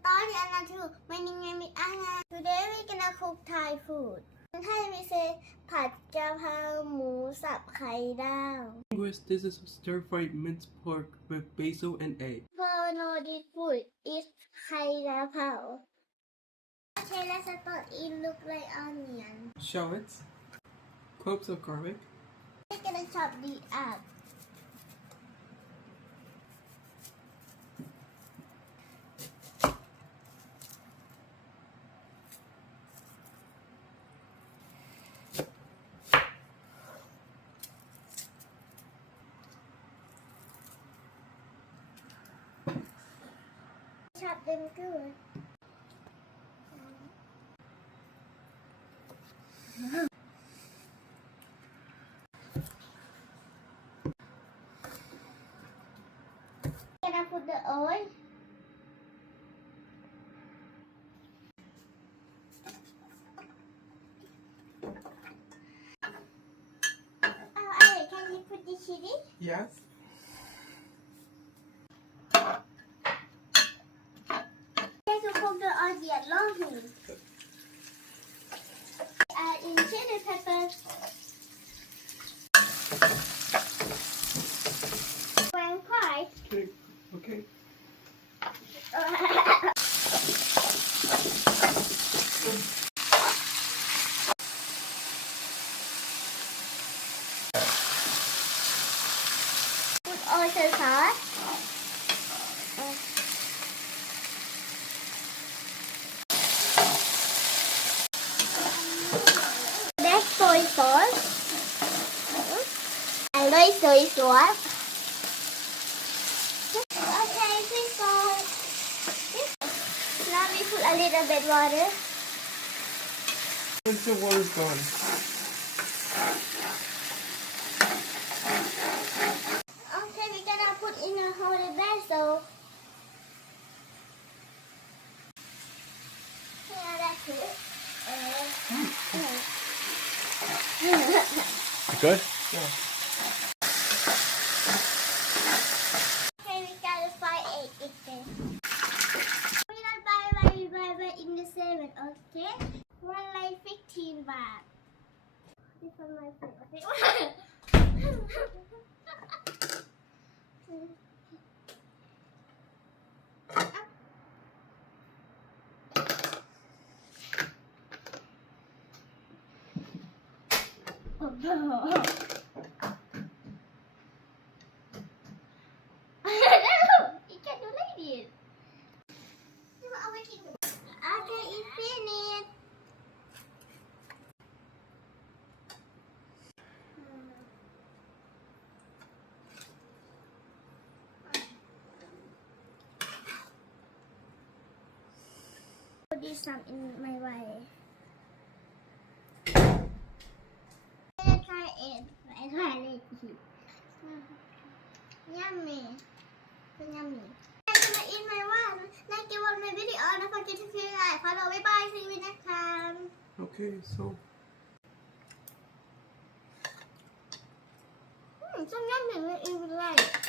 start LiannaTube. My name is Anna. Today we're gonna cook Thai food. In Thai we say ผัดกะเพราหมูสับไข่ดาว This is stir-fried minced pork with basil and egg. For no this food is ไข่กะเพรา Okay, let's start. It look like onion. Shallots, cloves of garlic, We're gonna chop the up. Chop them good. Gonna put the oil. Can you put the chili? yes, Take a cook the onion long. Add in chili peppers. When fried. okay. Put oyster sauce. That's soy sauce. I like soy sauce. Okay, please go. Now we put a little bit water. Once the water's gone, Okay, we're gonna put in a holy basil. Yeah, that's it. good? Okay, we gotta fry egg again. We don't buy in the 7, okay? One like 15 baht. This one my favorite. Oh no. You can't do like this. Okay, it's finished. Put this some in my way. I'm gonna try it. I try it. Yummy. So yummy. Thanks for eating my one. Like you want my video. Don't forget to subscribe. Follow. Bye bye. See you next time. Okay, so So yummy. Even like.